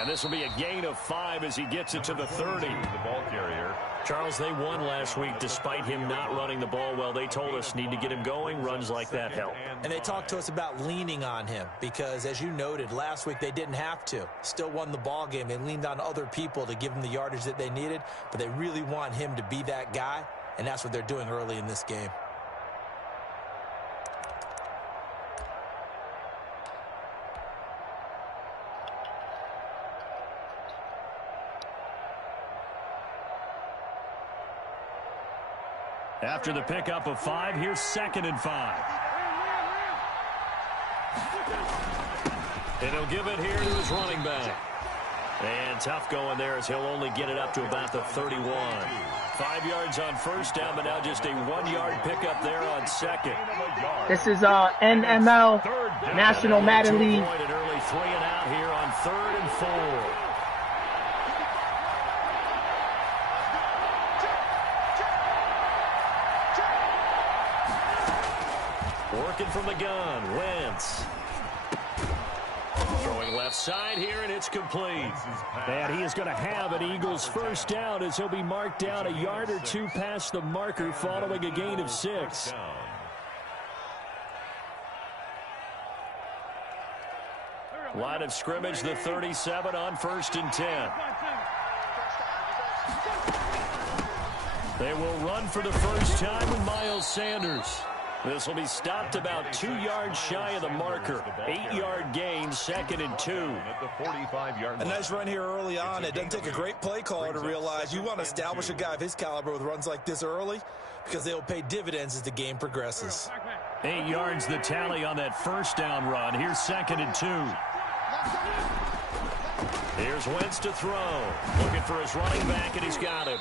And this will be a gain of 5 as he gets it to the 30. The ball carrier. Charles, they won last week despite him not running the ball well. They told us need to get him going. Runs like that help. And they talked to us about leaning on him because, as you noted, last week they didn't have to. Still won the ball game. They leaned on other people to give them the yardage that they needed, but they really want him to be that guy, and that's what they're doing early in this game. After the pickup of 5, here's 2nd and 5. And he'll give it here to his running back. And tough going there as he'll only get it up to about the 31. 5 yards on first down, but now just a 1-yard pickup there on 2nd. This is NML, National Madden League. An early 3 and out here on 3rd and 4. Working from the gun, Wentz. Throwing left side here, and it's complete. And he is going to have an Eagles first down as he'll be marked down a yard or 2 past the marker following a gain of 6. Line of scrimmage, the 37 on 1st and 10. They will run for the first time with Miles Sanders. This will be stopped about 2 yards shy of the marker. 8-yard gain, 2nd and 2. A nice run here early on. It doesn't take a great play caller to realize you want to establish a guy of his caliber with runs like this early because they will pay dividends as the game progresses. 8 yards the tally on that first down run. Here's 2nd and 2. Here's Wentz to throw. Looking for his running back, and he's got him.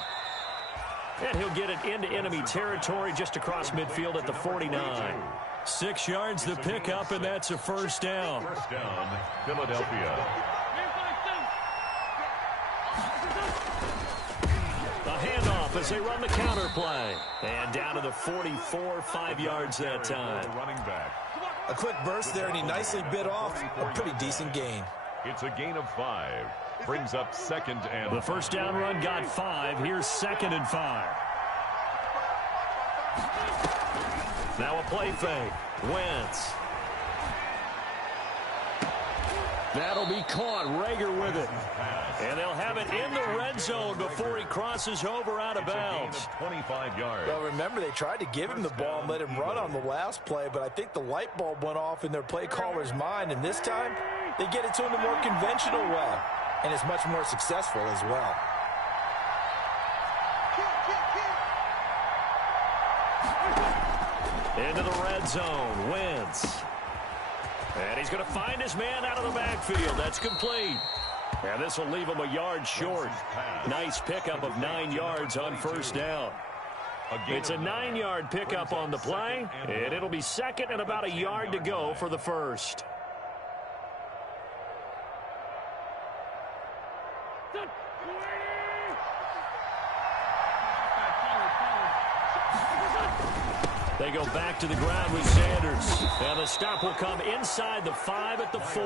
And he'll get it into enemy territory just across midfield at the 49. 6 yards the pickup, and that's a first down. First down, Philadelphia. A handoff as they run the counter play. And down to the 44, 5 yards that time. Running back. A quick burst there, and he nicely bit off a pretty decent gain. It's a gain of 5. Brings up 2nd and the first down run got 5. Here's 2nd and 5. Now a play fake. Wentz. That'll be caught. Rager with it. And they'll have it in the red zone before he crosses over out of bounds. 25 yards. Well, remember, they tried to give him the ball and let him run on the last play, but I think the light bulb went off in their play caller's mind, and this time they get it to him the more conventional way. And it's much more successful as well. Into the red zone, Wentz. And he's going to find his man out of the backfield. That's complete. And this will leave him a yard short. Nice pickup of 9 yards on first down. It's a 9-yard pickup on the play, and it'll be 2nd and about a yard to go for the first. They go back to the ground with Sanders. And the stop will come inside the 5 at the 4.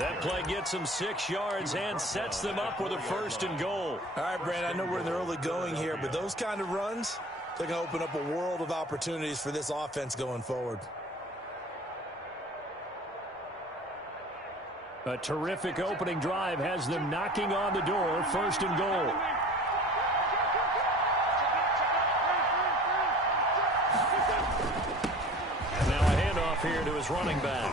That play gets them 6 yards and sets them up with a 1st and goal. All right, Brand, I know we're in the early going here, but those kind of runs, they're going to open up a world of opportunities for this offense going forward. A terrific opening drive has them knocking on the door. 1st and goal. Here to his running back.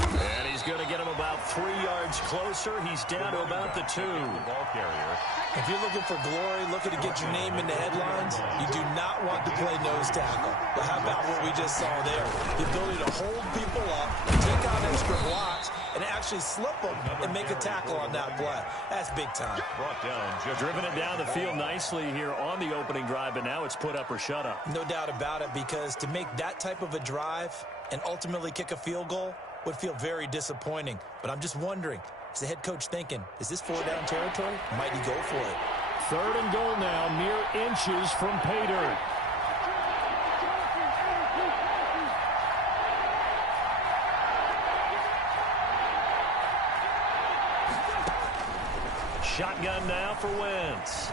And he's going to get him about 3 yards closer. He's down to about the 2. Ball carrier. If you're looking for glory, looking to get your name in the headlines, you do not want to play nose tackle. But how about what we just saw there? The ability to hold people up, take out extra blocks, and actually slip them and make a tackle on that play. That's big time. Brought down. Driven it down the field nicely here on the opening drive, but now it's put up or shut up. No doubt about it, because to make that type of a drive and ultimately kick a field goal would feel very disappointing. But I'm just wondering, is the head coach thinking, is this 4-down territory? Might he go for it? 3rd and goal now, mere inches from pay dirt. Shotgun now for Wentz.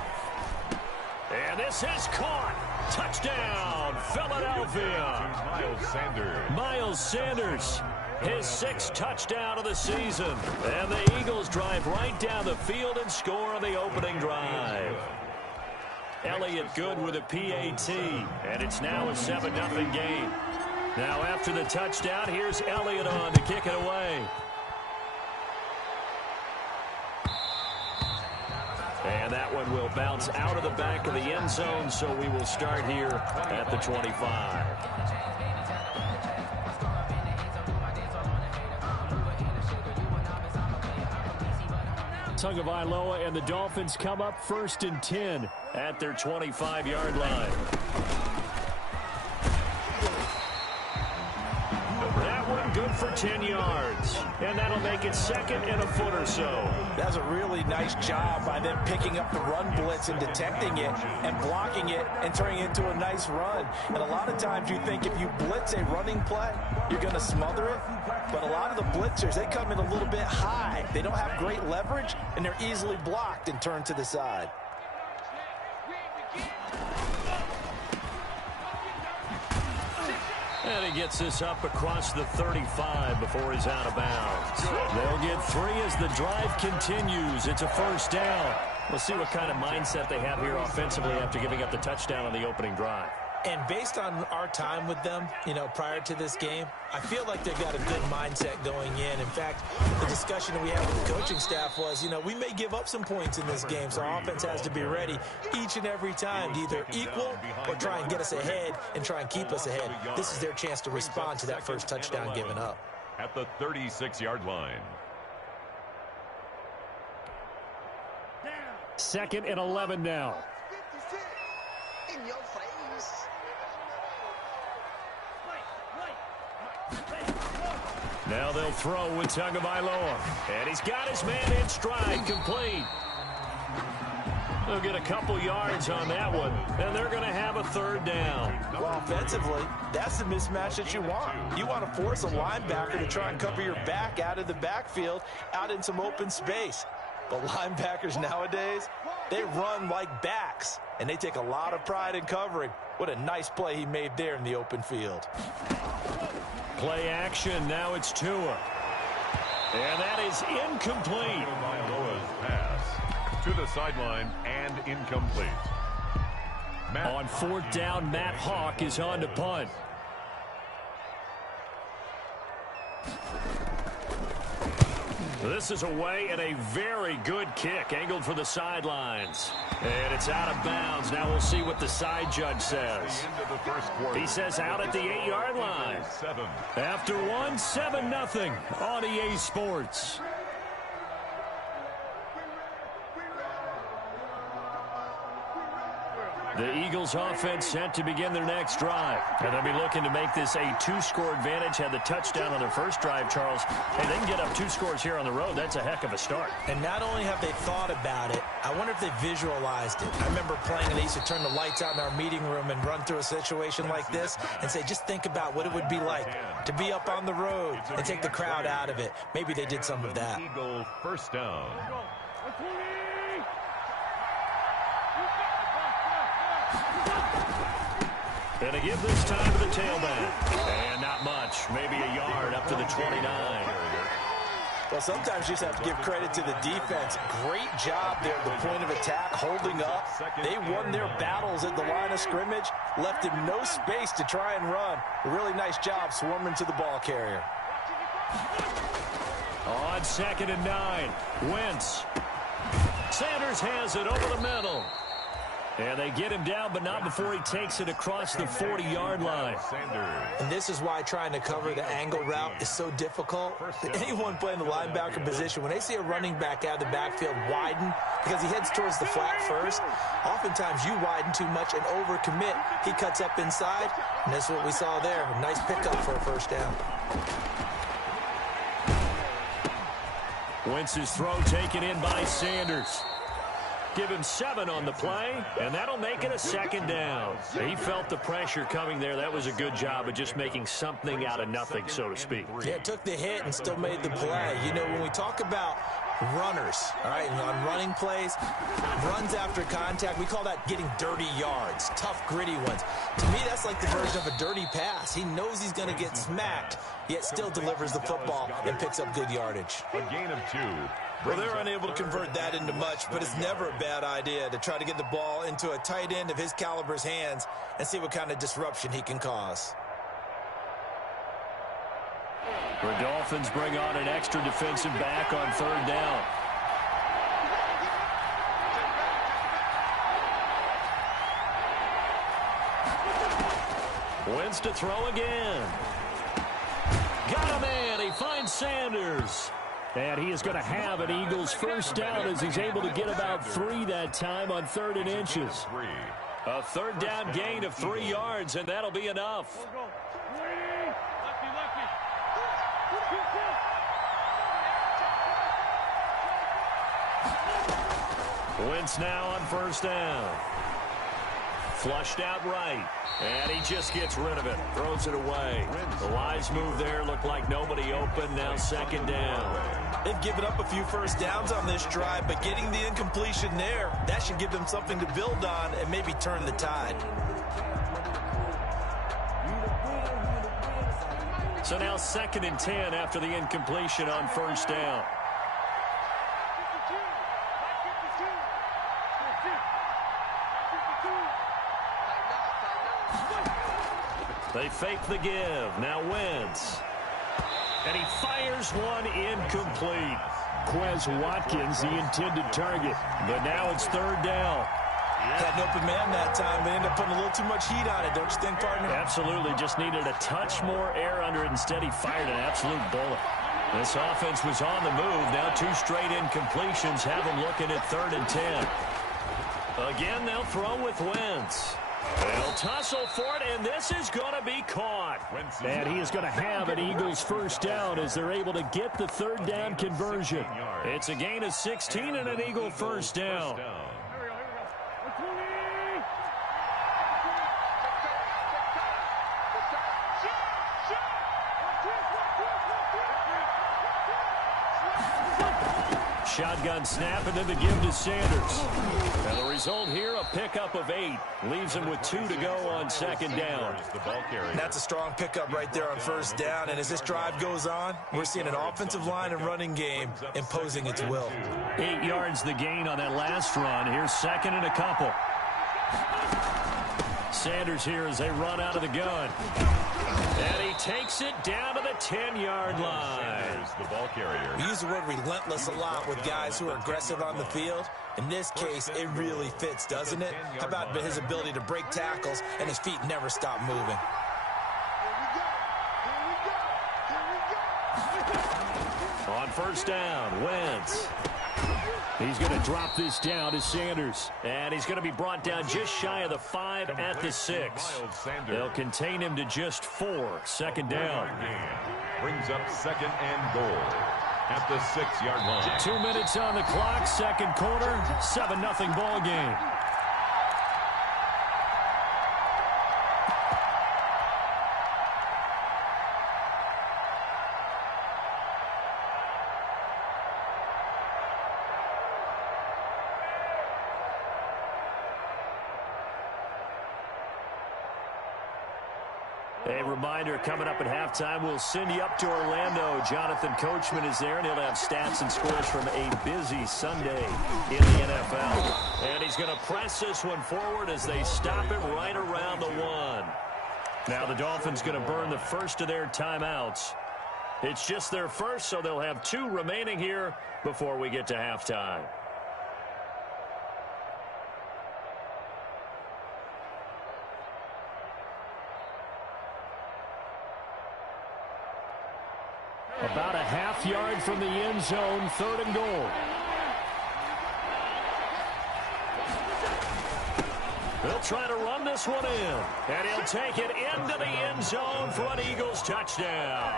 And this is caught. Touchdown, Philadelphia. Miles Sanders, his 6th touchdown of the season. And the Eagles drive right down the field and score on the opening drive. Elliott good with a PAT, and it's now a 7-0 game. Now after the touchdown, here's Elliott on to kick it away. And that one will bounce out of the back of the end zone, so we will start here at the 25. Tagovailoa and the Dolphins come up 1st and 10 at their 25-yard line. That one good for 10 yards. And that'll make it 2nd and a foot or so. That's a really nice job by them picking up the run blitz and detecting it and blocking it and turning it into a nice run. And a lot of times you think if you blitz a running play, you're going to smother it. But a lot of the blitzers, they come in a little bit high. They don't have great leverage, and they're easily blocked and turned to the side. And he gets this up across the 35 before he's out of bounds. They'll get 3 as the drive continues. It's a 1st down. We'll see what kind of mindset they have here offensively after giving up the touchdown on the opening drive. And based on our time with them, prior to this game, I feel like they've got a good mindset going in. In fact, the discussion that we had with the coaching staff was, we may give up some points in this game, so our offense has to be ready each and every time to either equal or try and get us ahead and try and keep us ahead. This is their chance to respond to that first touchdown given up. At the 36-yard line. 2nd and 11 now. In your face. Now they'll throw with Tagovailoa. And he's got his man in stride, complete. They'll get a couple yards on that one, and they're going to have a 3rd down. Well, offensively, that's the mismatch that you want. You want to force a linebacker to try and cover your back out of the backfield, out in some open space. But linebackers nowadays, they run like backs, and they take a lot of pride in covering. What a nice play he made there in the open field. Play action. Now it's Tua. And that is incomplete. Tagovailoa's pass to the sideline and incomplete. On 4th down, Matt Hawk is on to punt. This is away and a very good kick, angled for the sidelines. And it's out of bounds. Now we'll see what the side judge says. He says out at the 8-yard line. After 7-0 on EA Sports. The Eagles offense set to begin their next drive. And they'll be looking to make this a 2-score advantage. Had the touchdown on their first drive, Charles. Hey, they can get up 2 scores here on the road. That's a heck of a start. And not only have they thought about it, I wonder if they visualized it. I remember playing, and they used to turn the lights out in our meeting room and run through a situation like this and say, just think about what it would be like to be up on the road and take the crowd out of it. Maybe they did some of that. Eagle 1st down. And to give this time to the tailback. And not much. Maybe a yard up to the 29. Well, sometimes you just have to give credit to the defense. Great job there at the point of attack, holding up. They won their battles at the line of scrimmage, left him no space to try and run. A really nice job swarming to the ball carrier. On 2nd and 9, Wentz. Sanders has it over the middle. And they get him down, but not before he takes it across the 40-yard line. And this is why trying to cover the angle route is so difficult. Anyone playing the linebacker position, when they see a running back out of the backfield widen, because he heads towards the flat first, oftentimes you widen too much and overcommit. He cuts up inside, and that's what we saw there. A nice pickup for a 1st down. Wentz's throw taken in by Sanders. Give him 7 on the play, and that'll make it a 2nd down. He felt the pressure coming there. That was a good job of just making something out of nothing, so to speak. Yeah, took the hit and still made the play. When we talk about runners, all right? And on running plays, runs after contact, we call that getting dirty yards, tough, gritty ones. To me, that's like the version of a dirty pass. He knows he's going to get smacked, yet still delivers the football and picks up good yardage. A gain of 2. Well, they're unable to convert that into much, but it's never a bad idea to try to get the ball into a tight end of his caliber's hands and see what kind of disruption he can cause. The Dolphins bring on an extra defensive back on 3rd down. Wentz to throw again. Got a man. He finds Sanders. And he is going to have an Eagles first down as he's able to get about 3 that time on 3rd and inches. A 3rd down gain of 3 yards, and that'll be enough. Wentz now on 1st down. Flushed out right. And he just gets rid of it. Throws it away. The wise move there. Looked like nobody open. Now 2nd down. They've given up a few first downs on this drive, but getting the incompletion there, that should give them something to build on and maybe turn the tide. So now 2nd and 10 after the incompletion on 1st down. They fake the give. Now Wentz. And he fires one incomplete. Quez Watkins, the intended target. But now it's 3rd down. Had an open man that time, but ended up putting a little too much heat on it, don't you think, partner? Absolutely. Just needed a touch more air under it. Instead, he fired an absolute bullet. This offense was on the move. Now 2 straight incompletions have them looking at 3rd and 10. Again, they'll throw with Wentz. They'll tussle for it, and this is going to be caught. And he is going to have an Eagles first down as they're able to get the 3rd down conversion. It's a gain of 16 and an Eagle first down. Shotgun snap, and then the give to Sanders. And the result here, a pickup of 8. Leaves him with 2 to go on 2nd down. That's a strong pickup right there on 1st down. And as this drive goes on, we're seeing an offensive line and running game imposing its will. 8 yards the gain on that last run. Here's 2nd and a couple. Sanders here as they run out of the gun. And he takes it down to the 10-yard line. The ball carrier. We use the word relentless a lot with guys who are aggressive on the field. In this case, it really fits, doesn't it? How about his ability to break tackles and his feet never stop moving? On 1st down, Wentz. He's going to drop this down to Sanders. And he's going to be brought down just shy of the 5 at the 6. They'll contain him to just 4. 2nd down. Brings up 2nd and goal at the 6-yard line. 2 minutes on the clock, 2nd quarter, 7-0 ball game. A reminder, coming up at halftime, we'll send you up to Orlando. Jonathan Coachman is there, and he'll have stats and scores from a busy Sunday in the NFL. And he's going to press this one forward as they stop him right around the 1. Now the Dolphins going to burn the first of their timeouts. It's just their first, so they'll have 2 remaining here before we get to halftime. About a half yard from the end zone, 3rd and goal. They'll try to run this one in, and he'll take it into the end zone for an Eagles touchdown.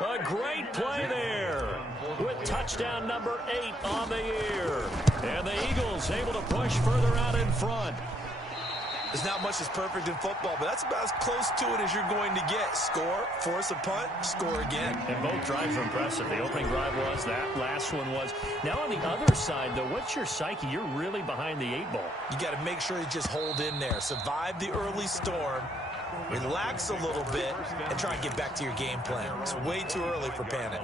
A great play there with touchdown number 8 on the year. And the Eagles able to push further out in front. There's not much that's perfect in football, but that's about as close to it as you're going to get. Score, force a punt, score again. And both drives are impressive. The opening drive was, that last one was. Now on the other side, though, what's your psyche? You're really behind the 8 ball. You got to make sure you just hold in there. Survive the early storm, relax a little bit, and try and get back to your game plan. It's way too early for panic.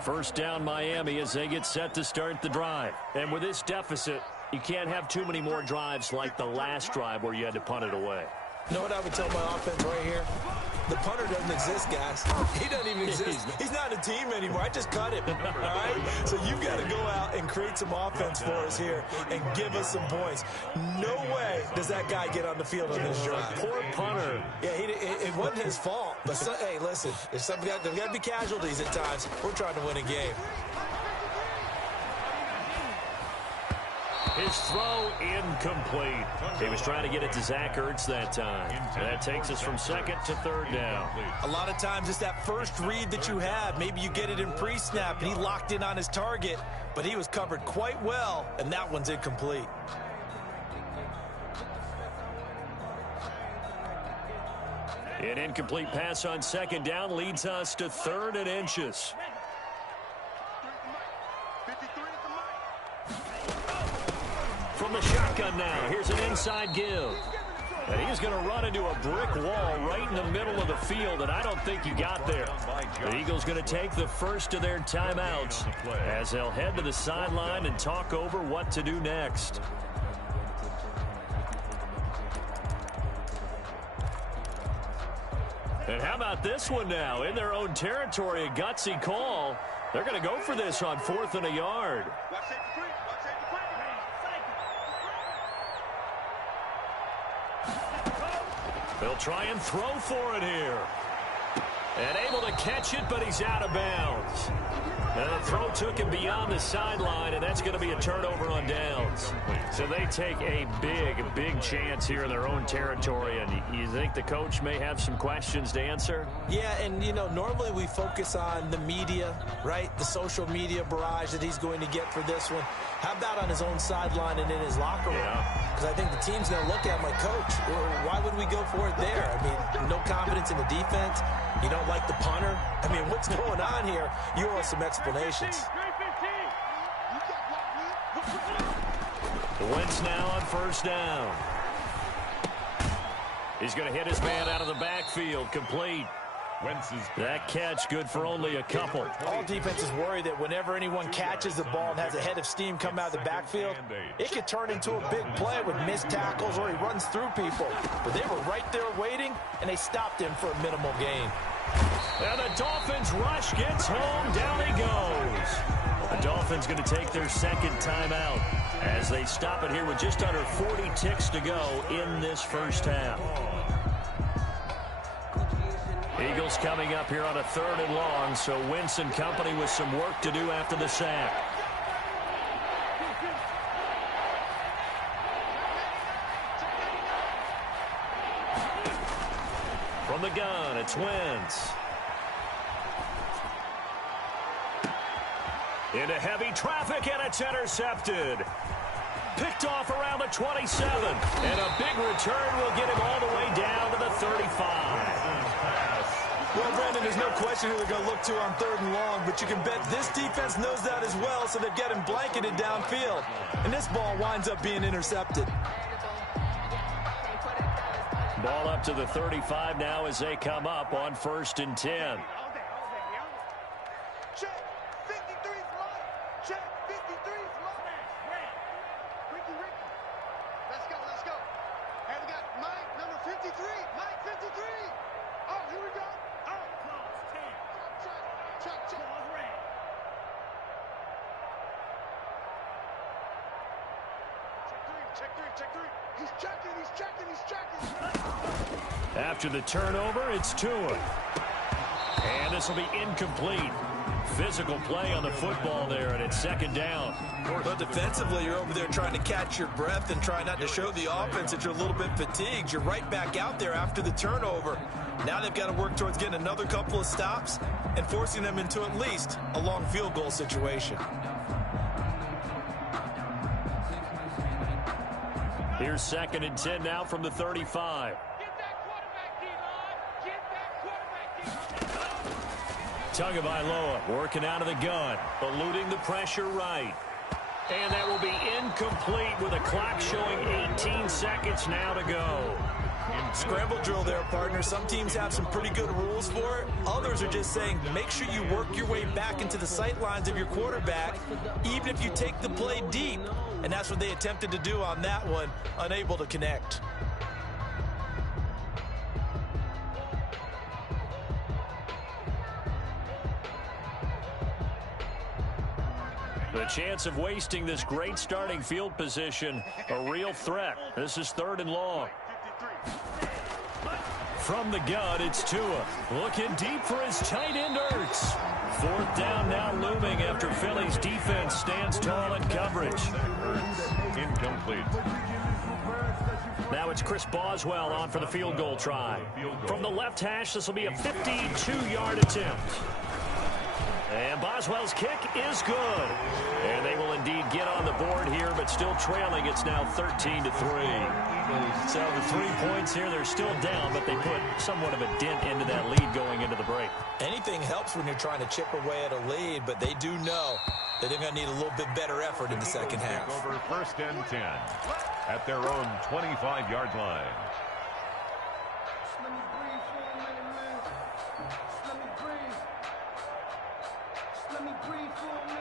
First down, Miami, as they get set to start the drive. And with this deficit, you can't have too many more drives like the last drive where you had to punt it away. You know what I would tell my offense right here? The punter doesn't exist, guys. He doesn't even exist. He's not a team anymore. I just cut him, all right? So you've got to go out and create some offense for us here and give us some points. No way does that guy get on the field on this drive. Poor punter. Yeah, it wasn't his fault. But, hey, listen, there's got to be casualties at times. We're trying to win a game. His throw incomplete. He was trying to get it to Zach Ertz that time. That takes us from second to third down. A lot of times it's that first read that you have. Maybe you get it in pre-snap, and he locked in on his target, but he was covered quite well, and that one's incomplete. An incomplete pass on second down leads us to 3rd and inches. From the shotgun now, here's an inside give. And he's going to run into a brick wall right in the middle of the field, and I don't think he got there. The Eagles going to take the first of their timeouts as they'll head to the sideline and talk over what to do next. And how about this one now? In their own territory, a gutsy call. They're going to go for this on 4th and a yard. They'll try and throw for it here. And able to catch it, but he's out of bounds. And the throw took him beyond the sideline, and that's going to be a turnover on downs. So they take a big chance here in their own territory. And you think the coach may have some questions to answer? Yeah, and, you know, normally we focus on the media, right? The social media barrage that he's going to get for this one. How about on his own sideline and in his locker room? Because I think the team's going to look at my coach. Why would we go for it there? I mean, no confidence in the defense. You don't like the punter? I mean, what's going on here? You owe us some explanations. The Wentz now on first down. He's going to hit his man out of the backfield, complete. That catch good for only a couple. All defenses worry that whenever anyone catches the ball and has a head of steam come out of the backfield, it could turn into a big play with missed tackles or he runs through people. But they were right there waiting, and they stopped him for a minimal gain. And the Dolphins rush gets home. Down he goes. The Dolphins going to take their second timeout as they stop it here with just under 40 ticks to go in this first half. Eagles coming up here on a 3rd and long, so Wentz and company with some work to do after the sack. From the gun, it's Wentz. Into heavy traffic, and it's intercepted. Picked off around the 27. And a big return will get him all the way down to the 35. Well, Brandon, there's no question who they're going to look to on 3rd and long, but you can bet this defense knows that as well, so they've got him blanketed downfield. And this ball winds up being intercepted. Ball up to the 35 now as they come up on 1st and 10. After the turnover, it's Tua. And this will be incomplete. Physical play on the football there, and it's second down. But defensively, you're over there trying to catch your breath and try not to show the offense that you're a little bit fatigued. You're right back out there after the turnover. Now they've got to work towards getting another couple of stops and forcing them into at least a long field goal situation. Here's 2nd and 10 now from the 35. Tagovailoa working out of the gun, eluding the pressure right. And that will be incomplete with a clock showing 18 seconds now to go. Scramble drill there, partner. Some teams have some pretty good rules for it. Others are just saying make sure you work your way back into the sight lines of your quarterback, even if you take the play deep. And that's what they attempted to do on that one, unable to connect. The chance of wasting this great starting field position, a real threat. This is 3rd and long. From the gun, it's Tua. Looking deep for his tight end, Ertz. 4th down now looming after Philly's defense stands tall in coverage. Incomplete. Now it's Chris Boswell on for the field goal try. From the left hash, this will be a 52-yard attempt. And Boswell's kick is good. And they will indeed get on the board here, but still trailing. It's now 13-3. So the 3 points here, they're still down, but they put somewhat of a dent into that lead going into the break. Anything helps when you're trying to chip away at a lead, but they do know that they're going to need a little bit better effort in the second half. Over 1st and 10 at their own 25-yard line.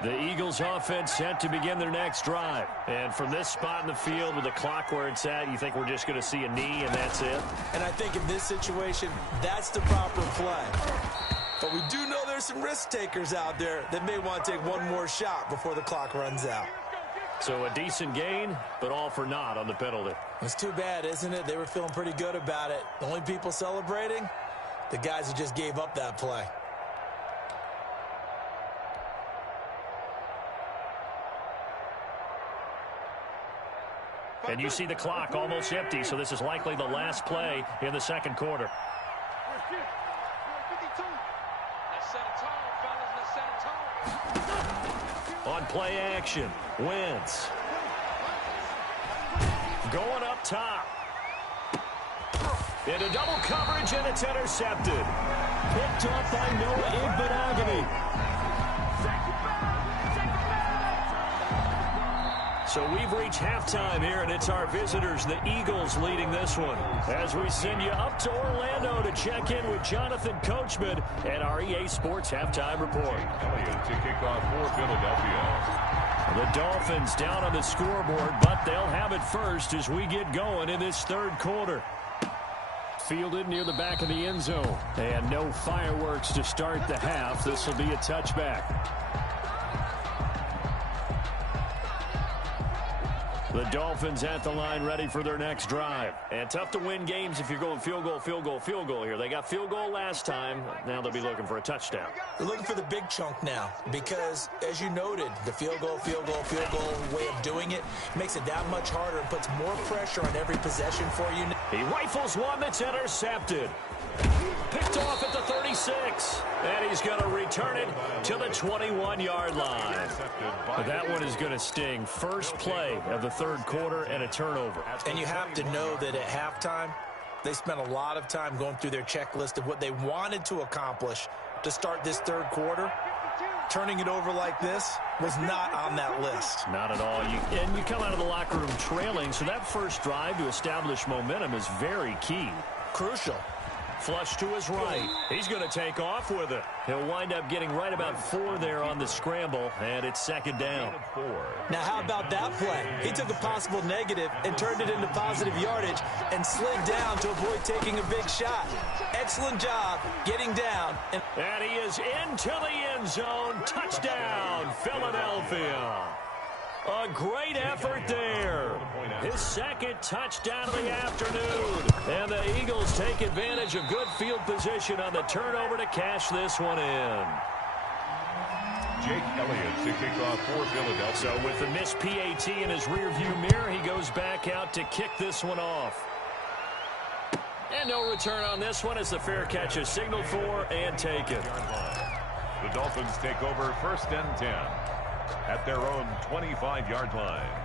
The Eagles offense set to begin their next drive. And from this spot in the field with the clock where it's at, you think we're just going to see a knee and that's it? And I think in this situation, that's the proper play. But we do know there's some risk takers out there that may want to take one more shot before the clock runs out. So a decent gain, but all for naught on the penalty. It's too bad, isn't it? They were feeling pretty good about it. The only people celebrating, the guys who just gave up that play. And you see the clock almost empty, so this is likely the last play in the second quarter. On play action, Wentz. Going up top. Into double coverage, and it's intercepted. Picked off by Noah Igbenogany. So we've reached halftime here, and it's our visitors, the Eagles, leading this one. As we send you up to Orlando to check in with Jonathan Coachman and our EA Sports Halftime Report. To kick off for Philadelphia. The Dolphins down on the scoreboard, but they'll have it first as we get going in this third quarter. Fielded near the back of the end zone. And no fireworks to start the half. This will be a touchback. The Dolphins at the line ready for their next drive. And tough to win games if you're going field goal, field goal, field goal here. They got field goal last time. Now they'll be looking for a touchdown. They're looking for the big chunk now because, as you noted, the field goal way of doing it makes it that much harder and puts more pressure on every possession for you. He rifles one that's intercepted. Picked off at the 36. And he's going to return it to the 21-yard line. But that one is going to sting. First play of the third quarter and a turnover. And you have to know that at halftime, they spent a lot of time going through their checklist of what they wanted to accomplish to start this third quarter. Turning it over like this was not on that list. Not at all. And you come out of the locker room trailing, so that first drive to establish momentum is very key. Crucial. Flush to his right. He's going to take off with it. He'll wind up getting right about 4 there on the scramble, and it's second down. Now, how about that play? He took a possible negative and turned it into positive yardage and slid down to avoid taking a big shot. Excellent job getting down. And he is into the end zone. Touchdown, Philadelphia. A great effort there. His second touchdown of the afternoon. And the Eagles take advantage of good field position on the turnover to cash this one in. Jake Elliott to kick off for Philadelphia. So with the missed PAT in his rearview mirror, he goes back out to kick this one off. And no return on this one as the fair catch is signaled for and taken. The Dolphins take over 1st and 10 at their own 25-yard line.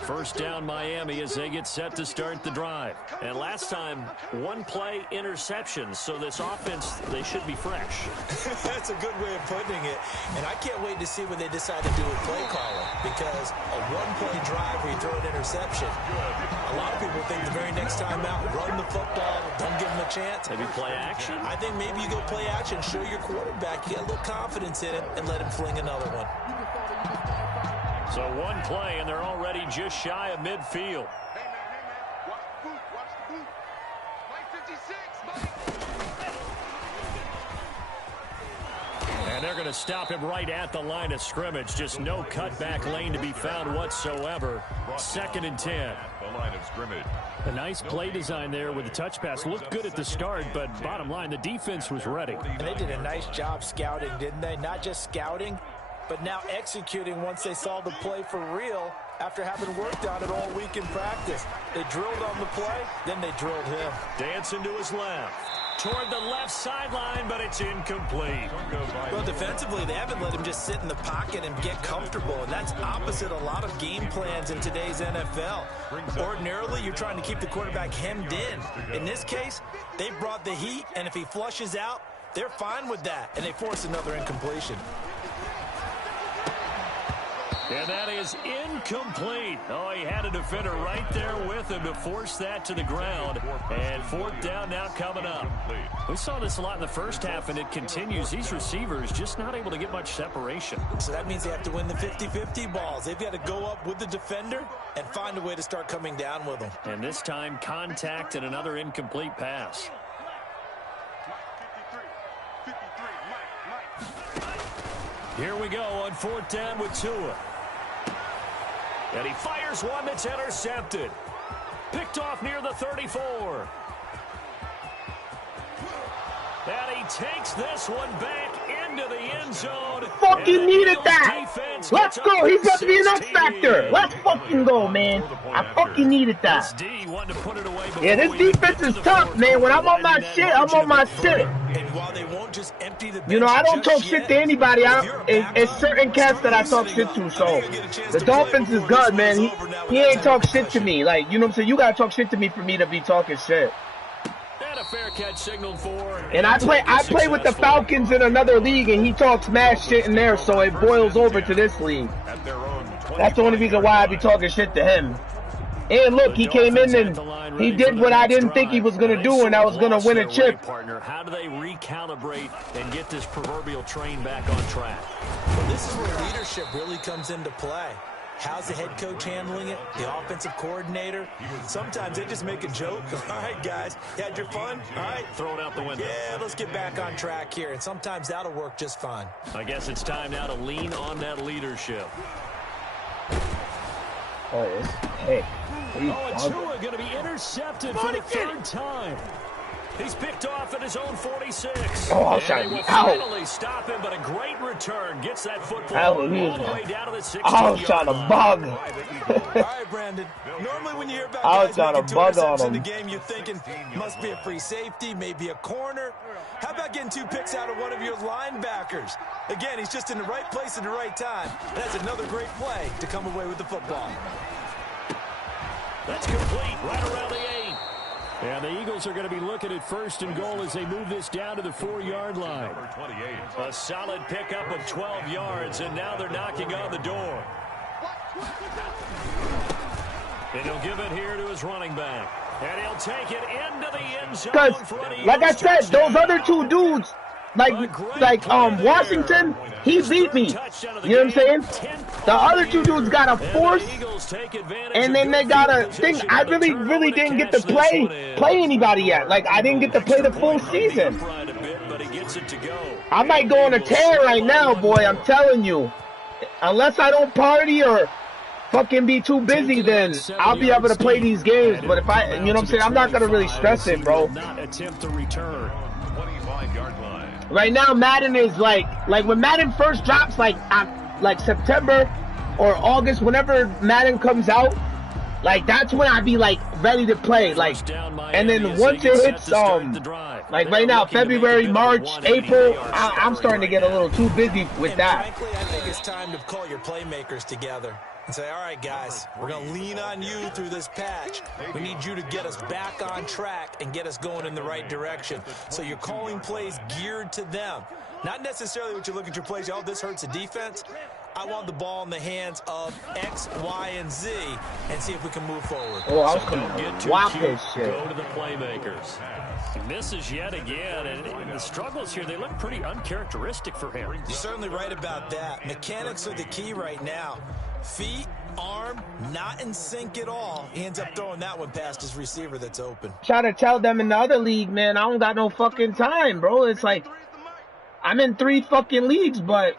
First down Miami as they get set to start the drive. And last time, one play interception. So this offense, they should be fresh. That's a good way of putting it. And I can't wait to see what they decide to do with play calling. Because a one-play drive where you throw an interception, a lot of people think the very next time out, run the football, don't give them a chance. Maybe play action? I think maybe you go play action, show your quarterback, you get a little confidence in it, and let him fling another one. So one play, and they're already just shy of midfield. Hey, man. Watch the boot. Watch the boot. Mike 56, Mike. And they're going to stop him right at the line of scrimmage. Just no cutback lane to be found whatsoever. 2nd and 10. The line of scrimmage. A nice play design there with the touch pass. Looked good at the start, but bottom line, the defense was ready. And they did a nice job scouting, didn't they? Not just scouting, but now executing once they saw the play for real after having worked on it all week in practice. They drilled on the play, then they drilled him. Dancing to his left. Toward the left sideline, but it's incomplete. Well, defensively, they haven't let him just sit in the pocket and get comfortable, and that's opposite a lot of game plans in today's NFL. Ordinarily, you're trying to keep the quarterback hemmed in. In this case, they brought the heat, and if he flushes out, they're fine with that, and they force another incompletion. And that is incomplete. Oh, he had a defender right there with him to force that to the ground. And 4th down now coming up. We saw this a lot in the first half, and it continues. These receivers just not able to get much separation. So that means they have to win the 50-50 balls. They've got to go up with the defender and find a way to start coming down with them. And this time, contact and another incomplete pass. Here we go on 4th down with Tua. And he fires one that's intercepted. Picked off near the 34. And he takes this one back into the end zone. Fucking needed that. Let's go. He's got to be an X factor. Let's fucking go, man. I fucking needed that. Yeah, this defense is tough, man. When I'm on my shit, I'm on my shit. And while they won't just empty the bench, you know, I don't talk shit to anybody. It's certain cats that I talk shit to. So the Dolphins is good, man. He ain't talk shit to me. Like, you know what I'm saying? You gotta talk shit to me for me to be talking shit. And a fair catch signaled for. And I play with the Falcons in another league, and he talks mad shit in there, so it boils over to this league. That's the only reason why I be talking shit to him. And look, he came in and he did what I didn't think he was going to do, and I was going to win a chip. Partner, how do they recalibrate and get this proverbial train back on track? Well, this is where leadership really comes into play. How's the head coach handling it? The offensive coordinator? Sometimes they just make a joke. All right, guys, you had your fun? All right. Throw it out the window. Yeah, let's get back on track here. And sometimes that'll work just fine. I guess it's time now to lean on that leadership. Oh, it's, hey. Oh, and Tua going to be intercepted for the 3rd time. He's picked off at his own 46. Oh, I was trying to finally stop him, but a great return. Gets that football all the way down to the 16. I was trying to bug. All right, Brandon. Normally when you hear about guys making 2 interceptions in the game, you're thinking must be a free safety, maybe a corner. How about getting 2 picks out of one of your linebackers? Again, he's just in the right place at the right time. That's another great play to come away with the football. That's complete right around the 8. And the Eagles are going to be looking at 1st and goal as they move this down to the 4-yard line. A solid pickup of 12 yards, and now they're knocking on the door. And he'll give it here to his running back. And he'll take it into the end zone. Because, like I said, those other 2 dudes, like Washington, he beat me. You know what I'm saying? The other 2 dudes got a force, and then they got a thing. I really didn't get to play anybody yet. Like, I didn't get to play the full season. I might go on a tear right now, boy. I'm telling you. Unless I don't party or fucking be too busy, then I'll be able to play these games. But if I, you know what I'm saying, I'm not gonna really stress it, bro. Not attempt to return. 25-yard line. Right now, Madden is like when Madden first drops, like September or August, whenever Madden comes out, like that's when I be like ready to play, like, and then once it hits like right now, February, March, April, I'm starting to get a little too busy with that. Frankly, I think it's time to call your playmakers together and say, all right, guys, we're going to lean on you through this patch. We need you to get us back on track and get us going in the right direction. So you're calling plays geared to them. Not necessarily what you look at your plays, oh, this hurts the defense. I want the ball in the hands of X, Y, and Z and see if we can move forward. Oh, I was going to whop this shit. Go to the playmakers. He misses yet again, and the struggles here, they look pretty uncharacteristic for him. You're certainly right about that. Mechanics are the key right now. Feet, arm, not in sync at all. He ends up throwing that one past his receiver that's open. Try to tell them in the other league, man, I don't got no fucking time, bro. It's like, I'm in 3 fucking leagues, but...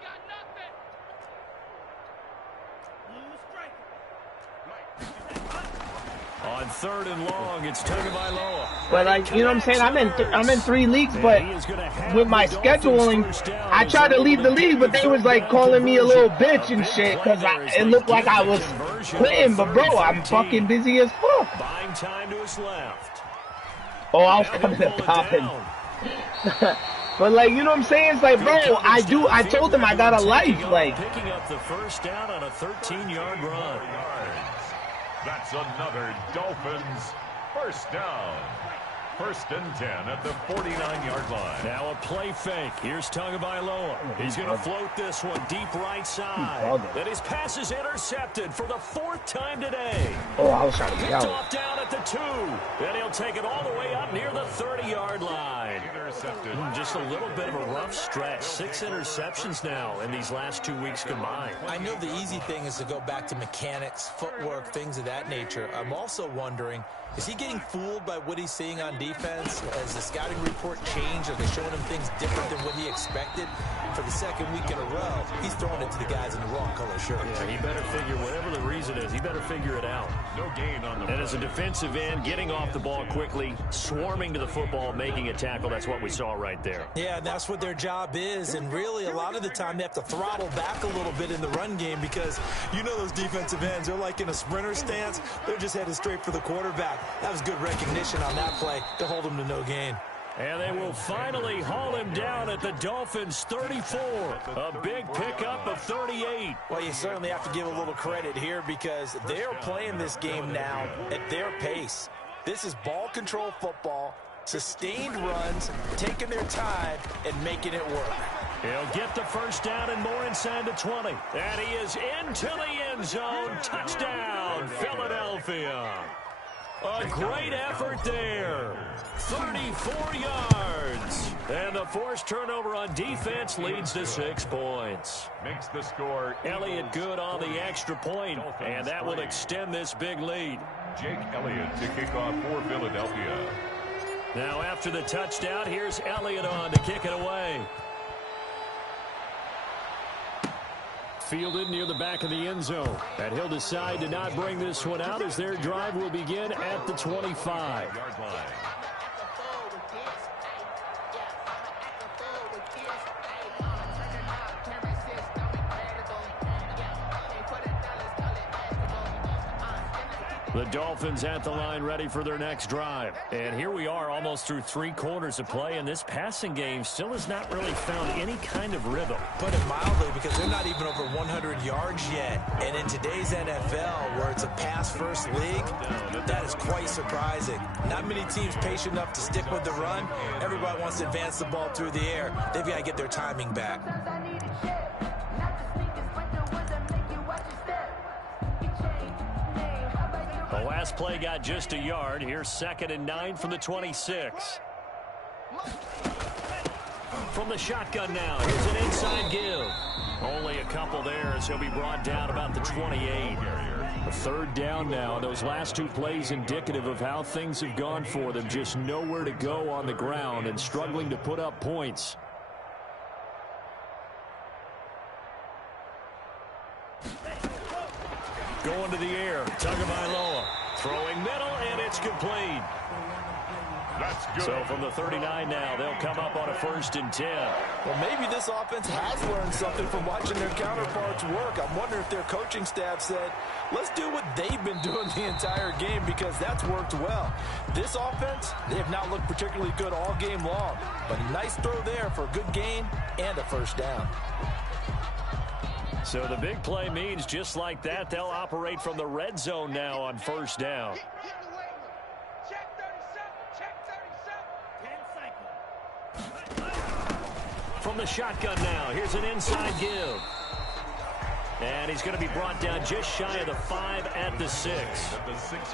On 3rd and long, it's Tagovailoa. But like, you know what I'm saying? I'm in 3 leagues, but with my scheduling, I tried to leave the league, but they was like calling me a little bitch and shit because it looked like I was quitting. But bro, I'm fucking busy as fuck. Buying time to his left. Oh, I was coming to popping. But like, you know what I'm saying? It's like, bro, I told them I got a life. Like, picking up the first down on a 13-yard run. That's another Dolphins first down. 1st and 10 at the 49-yard line. Now a play fake. Here's Tagovailoa. He's going to float this one deep right side. Then his pass is intercepted for the 4th time today. Oh, I was trying to get out. Top down at the 2. Then he'll take it all the way up near the 30-yard line. Intercepted. Just a little bit of a rough stretch. 6 interceptions now in these last 2 weeks combined. I know the easy thing is to go back to mechanics, footwork, things of that nature. I'm also wondering, is he getting fooled by what he's seeing on defense? Has the scouting report changed? Are they showing him things different than what he expected? For the 2nd week in a row, he's throwing it to the guys in the wrong color shirts. Yeah, he better figure, whatever the reason is, he better figure it out. No gain on the And as a defensive end, getting off the ball quickly, swarming to the football, making a tackle, that's what we saw right there. Yeah, that's what their job is. And really, a lot of the time, they have to throttle back a little bit in the run game because you know those defensive ends, they're like in a sprinter stance. They're just headed straight for the quarterback. That was good recognition on that play to hold him to no gain. And they will finally haul him down at the Dolphins' 34. A big pickup of 38. Well, you certainly have to give a little credit here because they're playing this game now at their pace. This is ball control football, sustained runs, taking their time, and making it work. He'll get the first down and more inside the 20. And he is into the end zone. Touchdown, Philadelphia. A great effort there. 34 yards. And the forced turnover on defense leads to 6 points. Makes the score. Elliott good on the extra point, and that will extend this big lead. Jake Elliott to kick off for Philadelphia. Now after the touchdown, here's Elliott on to kick it away. Fielded near the back of the end zone. And he'll decide to not bring this one out as their drive will begin at the 25-yard line. The Dolphins at the line ready for their next drive. And here we are almost through 3 quarters of play, and this passing game still has not really found any kind of rhythm. Put it mildly, because they're not even over 100 yards yet. And in today's NFL, where it's a pass-first league, that is quite surprising. Not many teams patient enough to stick with the run. Everybody wants to advance the ball through the air. They've got to get their timing back. The last play got just a yard. Here's 2nd and 9 from the 26. From the shotgun now, here's an inside give. Only a couple there as he'll be brought down about the 28. A 3rd down now. Those last 2 plays indicative of how things have gone for them. Just nowhere to go on the ground and struggling to put up points. going to the air. Tagovailoa throwing middle, and it's complete. That's good. So from the 39 now, they'll come up on a 1st and 10. Well, maybe this offense has learned something from watching their counterparts work. I'm wondering if their coaching staff said, let's do what they've been doing the entire game, because that's worked well. This offense, they have not looked particularly good all game long, but a nice throw there for a good gain and a 1st down. So the big play means just like that, they'll operate from the red zone now on 1st down. From the shotgun now, here's an inside give. And he's going to be brought down just shy of the 5 at the 6.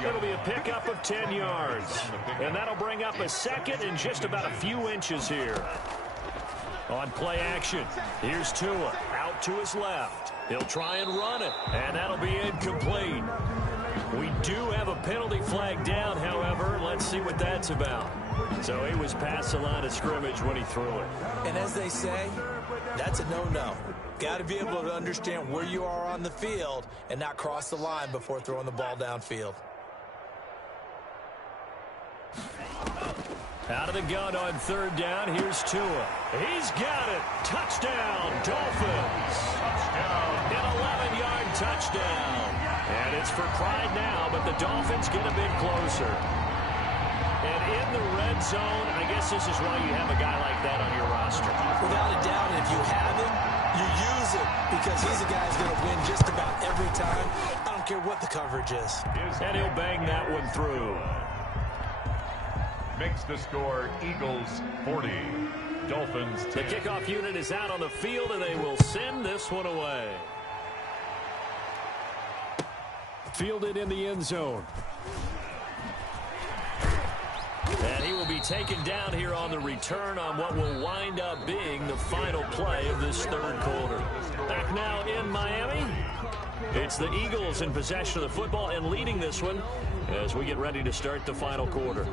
It'll be a pickup of 10 yards. And that'll bring up a 2nd and just about a few inches here. On play action, here's Tua out to his left. He'll try and run it, and that'll be incomplete. We do have a penalty flag down, however. Let's see what that's about. So he was past the line of scrimmage when he threw it. And as they say, that's a no-no. Got to be able to understand where you are on the field and not cross the line before throwing the ball downfield. Out of the gun on 3rd down, here's Tua. He's got it. Touchdown, Dolphins. Touchdown. An 11-yard touchdown. And it's for pride now, but the Dolphins get a bit closer. And in the red zone, I guess this is why you have a guy like that on your roster. Without a doubt, and if you have him, you use it, because he's a guy who's going to win just about every time. I don't care what the coverage is. And he'll bang that one through. Makes the score Eagles 40, Dolphins 10. The kickoff unit is out on the field, and they will send this one away. Fielded in the end zone. And he will be taken down here on the return on what will wind up being the final play of this 3rd quarter. Back now in Miami. It's the Eagles in possession of the football and leading this one as we get ready to start the final quarter.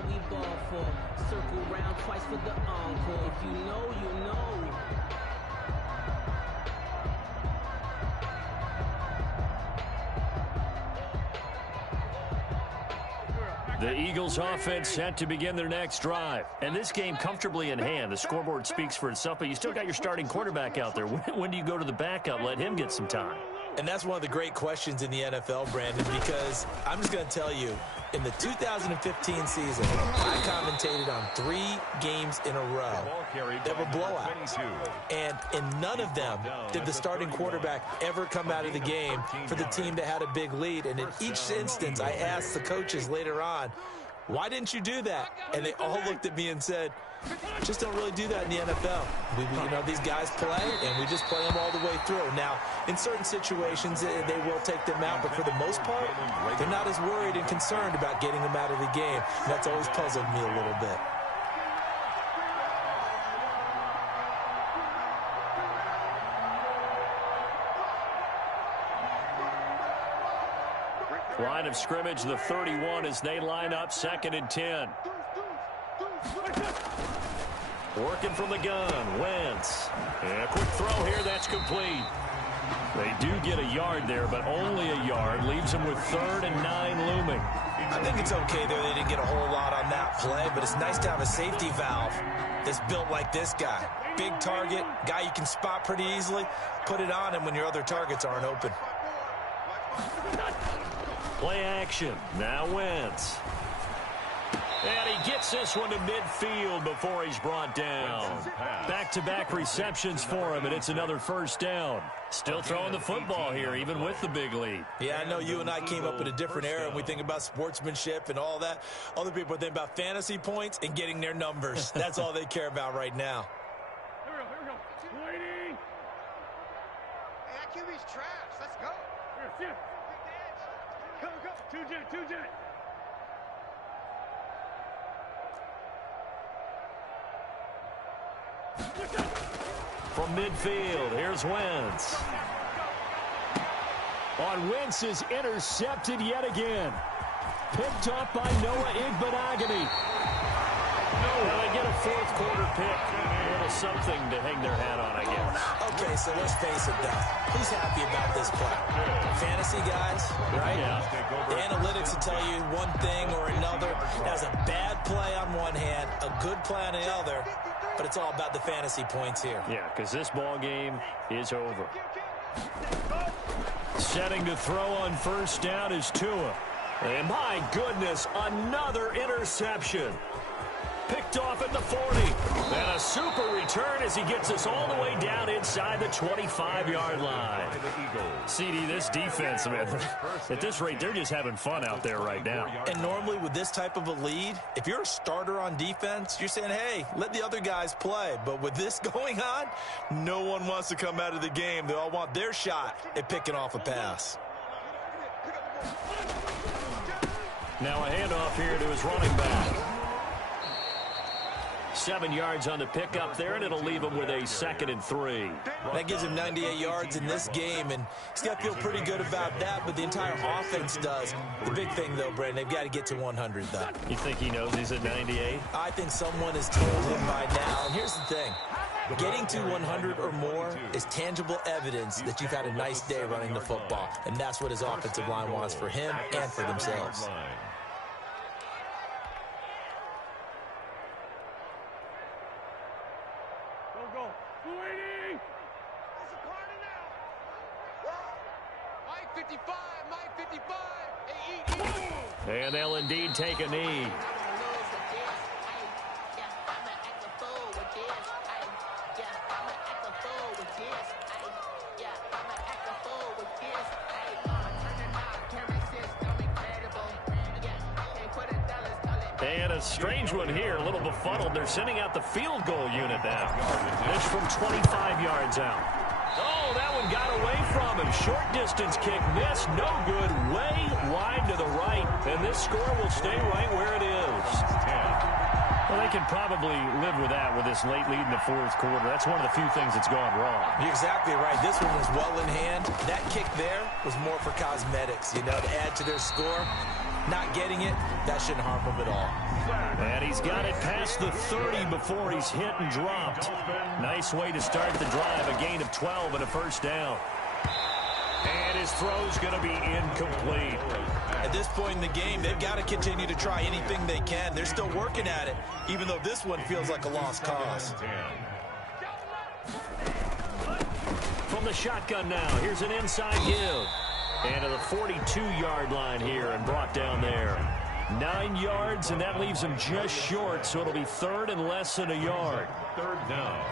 The Eagles offense set to begin their next drive. And this game comfortably in hand. The scoreboard speaks for itself, but you still got your starting quarterback out there. When do you go to the backup, let him get some time? And that's one of the great questions in the NFL, Brandon, because I'm just going to tell you, in the 2015 season, I commentated on 3 games in a row that were blowouts. And in none of them did the starting quarterback ever come out of the game for the team that had a big lead. And in each instance, I asked the coaches later on, why didn't you do that? And they all looked at me and said, just don't really do that in the NFL. These guys play, and we just play them all the way through. Now, in certain situations, they will take them out, but for the most part, they're not as worried and concerned about getting them out of the game. And that's always puzzled me a little bit. Line of scrimmage, the 31 as they line up 2nd and 10. Working from the gun, Wentz. And a quick throw here, that's complete. They do get a yard there, but only a yard. Leaves them with 3rd and 9 looming. I think it's okay there. They didn't get a whole lot on that play, but it's nice to have a safety valve that's built like this guy. Big target, guy you can spot pretty easily. Put it on him when your other targets aren't open. Play action. Now Wentz. And he gets this one to midfield before he's brought down. Back-to-back receptions for him, and it's another 1st down. Still throwing the football here, even with the big lead. Yeah, I know you and I came up in a different era, and we think about sportsmanship and all that. Other people think about fantasy points and getting their numbers. That's all they care about right now. Here we go. Waiting. Hey, that QB's trash. Let's go. Here. Go. Two jet. From midfield, here's Wentz. On Wentz is intercepted yet again. Picked up by Noah Igbenogany. They get a 4th quarter pick. It'll something to hang their hat on, I guess. Okay, so let's face it, though. Who's happy about this play? Fantasy guys, right? Yeah. The analytics will tell you one thing or another. That's a bad play on one hand, a good play on the other, but it's all about the fantasy points here. Yeah, because this ball game is over. Setting to throw on first down is Tua. And my goodness, another interception. Picked off at the 40. And a super return as he gets us all the way down inside the 25-yard line. CD, this defense, man, at this rate, they're just having fun out there right now. And normally with this type of a lead, if you're a starter on defense, you're saying, hey, let the other guys play. But with this going on, no one wants to come out of the game. They all want their shot at picking off a pass. Now a handoff here to his running back. 7 yards on the pickup there, and it'll leave him with a 2nd and 3. That gives him 98 yards in this game, and he's got to feel pretty good about that, but the entire offense does. The big thing, though, Brandon, they've got to get to 100, though. You think he knows he's at 98? I think someone has told him by now, and here's the thing. Getting to 100 or more is tangible evidence that you've had a nice day running the football, and that's what his offensive line wants for him and for themselves. Go. 280. It's a corner now. Mike 55. Mike 55. And they'll indeed take a knee. And a strange one here, a little befuddled. They're sending out the field goal unit now. This from 25 yards out. Oh, that one got away from him. Short distance kick missed. No good. Way wide to the right. And this score will stay right where it is. Well, they can probably live with that with this late lead in the 4th quarter. That's one of the few things that's gone wrong. You're exactly right. This one was well in hand. That kick there was more for cosmetics, you know, to add to their score. Not getting it, that shouldn't harm him at all. And he's got it past the 30 before he's hit and dropped. Nice way to start the drive. A gain of 12 and a first down. And his throw's going to be incomplete. At this point in the game, they've got to continue to try anything they can. They're still working at it, even though this one feels like a lost cause. From the shotgun now, here's an inside give. And to the 42-yard line here and brought down there. 9 yards, and that leaves him just short, so it'll be 3rd and less than a yard. 3rd down.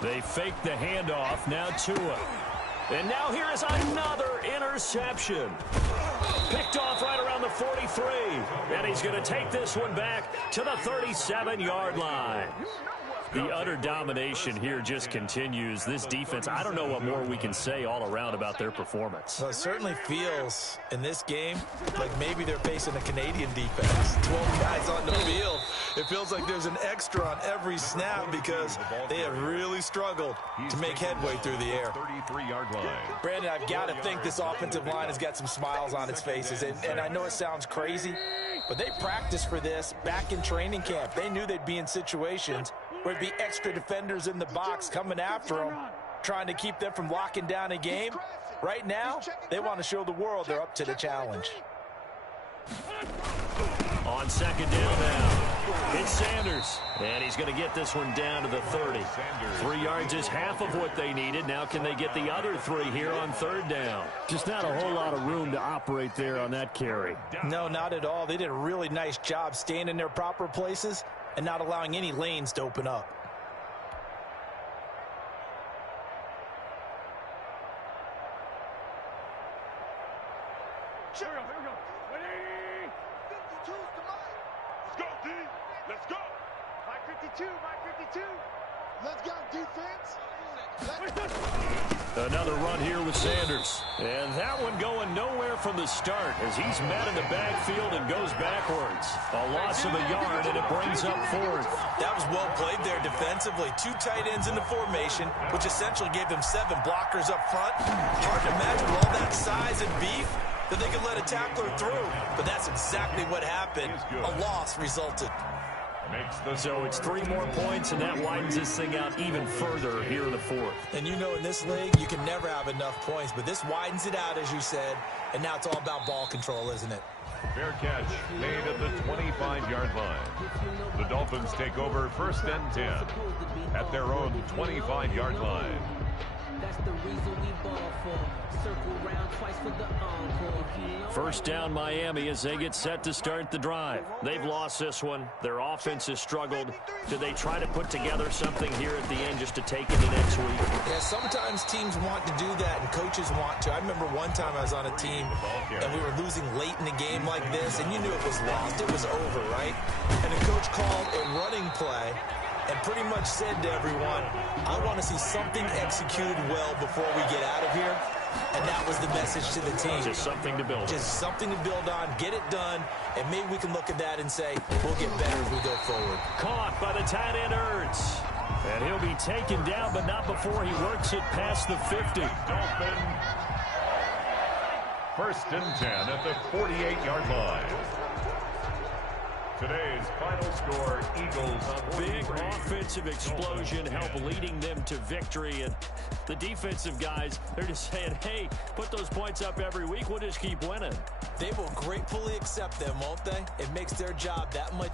They fake the handoff, now Tua. And now here is another interception. Picked off right around the 43. And he's going to take this one back to the 37-yard line. The utter domination here just continues. This defense, I don't know what more we can say all around about their performance. Well, it certainly feels in this game like maybe they're facing a Canadian defense. 12 guys on the field. It feels like there's an extra on every snap because they have really struggled to make headway through the air. 33-yard line. Brandon, I've got to think this offensive line has got some smiles on its faces. And I know it sounds crazy, but they practiced for this back in training camp. They knew they'd be in situations where it'd be extra defenders in the box coming after them, trying to keep them from locking down a game. Right now, they want to show the world they're up to the challenge. On 2nd down now, it's Sanders. And he's going to get this one down to the 30. 3 yards is half of what they needed. Now can they get the other 3 here on 3rd down? Just not a whole lot of room to operate there on that carry. No, not at all. They did a really nice job staying in their proper places and not allowing any lanes to open up. Here we go. 180. 52's to Mike. Let's go, D. Let's go. Mike 52. Mike 52. Let's go, defense. Another run here with Sanders. And that one going nowhere from the start as he's met in the backfield and goes backwards. A loss of a yard, and it brings up 4th. That was well played there defensively. 2 tight ends in the formation, which essentially gave them 7 blockers up front. Hard to imagine with all that size and beef, that they could let a tackler through, but that's exactly what happened. A loss resulted. So it's 3 more points, and that widens this thing out even further here in the 4th. And you know in this league, you can never have enough points, but this widens it out, as you said, and now it's all about ball control, isn't it? Fair catch made at the 25-yard line. The Dolphins take over 1st and 10 at their own 25-yard line. That's the reason we ball for. Circle round twice for the encore. First down Miami as they get set to start the drive. They've lost this one. Their offense has struggled. Do they try to put together something here at the end just to take into next week? Yeah, sometimes teams want to do that and coaches want to. I remember one time I was on a team and we were losing late in a game like this, and you knew it was lost. It was over, right? And the coach called a running play and pretty much said to everyone, I want to see something executed well before we get out of here. And that was the message to the team. Just something to build on. Just something to build on, get it done, and maybe we can look at that and say, we'll get better as we go forward. Caught by the tight end, Ertz. And he'll be taken down, but not before he works it past the 50. Dolphin. 1st and 10 at the 48-yard line. Today's final score, Eagles. A big offensive explosion help leading them to victory. And the defensive guys, they're just saying, hey, put those points up every week. We'll just keep winning. They will gratefully accept them, won't they? It makes their job that much